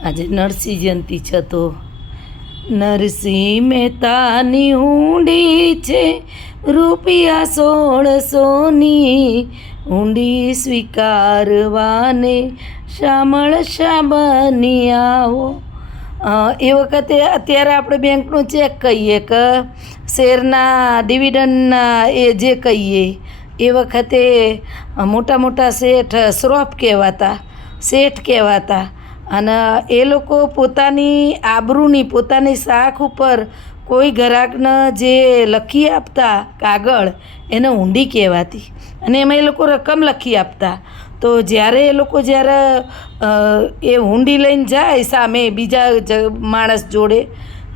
આજે નરસિંહ જયંતિ છે તો નરસિંહ મહેતાની હુંડી છે રૂપિયા 1600ની હુંડી સ્વીકારવાને શામળ શા બની આવો। એ વખતે અત્યારે આપણે બેંકનું ચેક કહીએ કે શેરના ડિવિડન્ડના એ જે કહીએ એ વખતે મોટા મોટા શેઠ શ્રોફ કહેવાતા, શેઠ કહેવાતા અને એ લોકો પોતાની આબરૂની પોતાની શાખ ઉપર કોઈ ગ્રાહકને જે લખી આપતા કાગળ એને હુંડી કહેવાતી અને એમાં એ લોકો રકમ લખી આપતા। તો જ્યારે એ લોકો એ હુંડી લઈને જાય સામે બીજા માણસ જોડે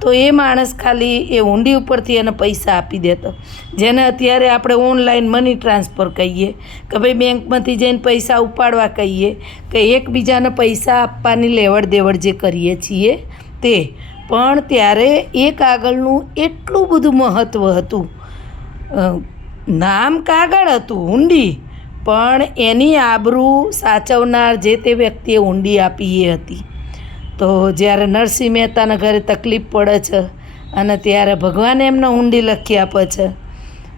તો એ માણસ ખાલી એ હુંડી ઉપરથી એને પૈસા આપી દેતો, જેને અત્યારે આપણે ઓનલાઈન મની ટ્રાન્સફર કહીએ કે ભાઈ બેંકમાંથી જઈને પૈસા ઉપાડવા કહીએ કે એકબીજાને પૈસા આપવાની લેવડ દેવડ જે કરીએ છીએ તે। પણ ત્યારે એ કાગળનું એટલું બધું મહત્ત્વ હતું, નામ કાગળ હતું હુંડી, પણ એની આબરૂ સાચવનાર જે તે વ્યક્તિએ હુંડી આપી એ હતી। તો જ્યારે નરસિંહ મહેતાના ઘરે તકલીફ પડે છે અને ત્યારે ભગવાન એમને હુંડી લખી આપે છે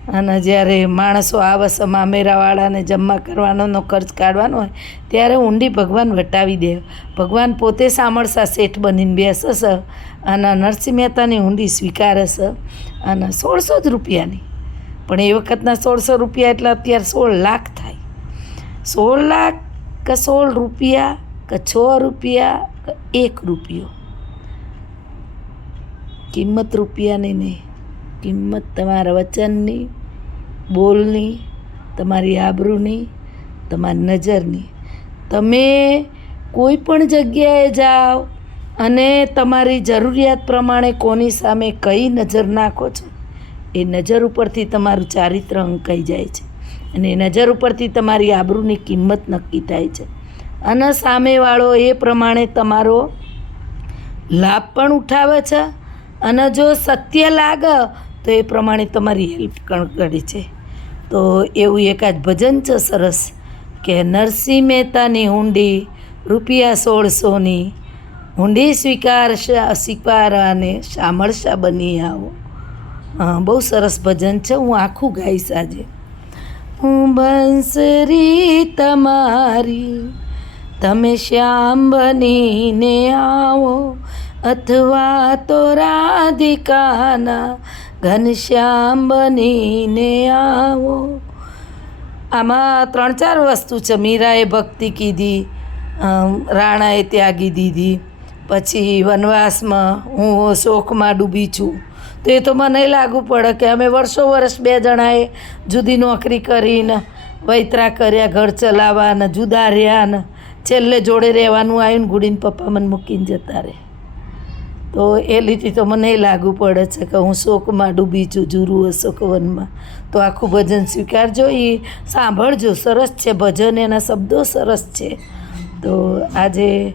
અને જ્યારે માણસો આવે છે મામેરાવાળાને જમવા કરવાનો ખર્ચ કાઢવાનો હોય ત્યારે હુંડી ભગવાન વટાવી દે, ભગવાન પોતે સામળસા શેઠ બનીને બેસે છે અને નરસિંહ મહેતાની હુંડી સ્વીકારે છે અને 1600 જ રૂપિયાની, પણ એ વખતના 1600 રૂપિયા એટલે અત્યારે 16 લાખ થાય। 16 લાખ કે 16 રૂપિયા કે 6 રૂપિયા કે 1 રૂપિયો, કિંમત રૂપિયાની નહીં, કિંમત તમારા વચનની, બોલની, તમારી આબરૂની, તમારી નજરની। તમે કોઈ પણ જગ્યાએ જાઓ અને તમારી જરૂરિયાત પ્રમાણે કોની સામે કઈ નજર નાખો છો એ નજર ઉપરથી તમારું ચારિત્ર અંકાઈ જાય છે અને એ નજર ઉપરથી તમારી આબરૂની કિંમત નક્કી થાય છે અને સામેવાળો એ પ્રમાણે તમારો લાભ પણ ઉઠાવે છે અને જો સત્ય લાગે તો એ પ્રમાણે તમારી હેલ્પ પણ કરે છે। તો એવું એકાદ ભજન છે સરસ કે નરસિંહ મહેતાની હુંડી રૂપિયા 1600ની હુંડી સ્વીકારવાને શામળશા બની આવો। બહુ સરસ ભજન છે, હું આખું ગાઈશ આજે। હું બંસરી તમારી તમે શ્યામ બનીને આવો અથવા તો રાધિકાના ઘનશ્યામ બનીને આવો। આમાં 3-4 વસ્તુ છે, મીરાએ ભક્તિ કીધી, રાણાએ ત્યાગી દીધી, પછી વનવાસમાં હું શોકમાં ડૂબી છું, તો એ તો મને લાગુ પડે કે અમે વર્ષ 2 જણાએ જુદી નોકરી કરીને વૈતરા કર્યા, ઘર ચલાવવા ને જુદા રહ્યા ને છેલ્લે જોડે રહેવાનું આવ્યું ને ગુડીને પપ્પા મને મૂકીને જતા રહે, તો એ લીધી તો મને લાગુ પડે છે કે હું શોકમાં ડૂબી છું જુરુ અશોકવનમાં। તો આખું ભજન સ્વીકારજો, એ સાંભળજો, સરસ છે ભજન, એના શબ્દો સરસ છે। તો આજે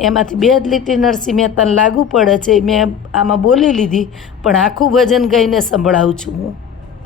એમાંથી 2 જ લીટી નરસિંહ મહેતાને લાગુ પડે છે, મેં આમાં બોલી લીધી પણ આખું ભજન ગાઈને સંભળાવું છું હું।